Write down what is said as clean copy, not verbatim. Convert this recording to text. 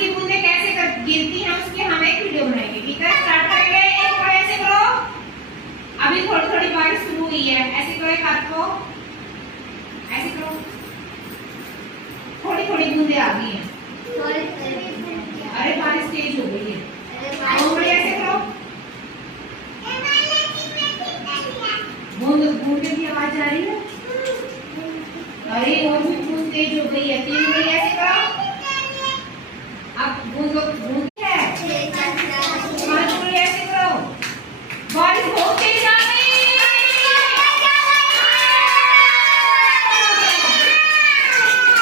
की बूंदें कैसे गिरती हैं उसकी हम एक वीडियो बनाएंगे, ठीक है। स्टार्ट करेंगे। एक बार ऐसे करो, अभी थोड़ी थोड़ी बारिश शुरू हुई है, ऐसे करो एक हाथ को, ऐसे करो, थोड़ी थोड़ी बूंदें आ गई हैं। अरे बारिश तेज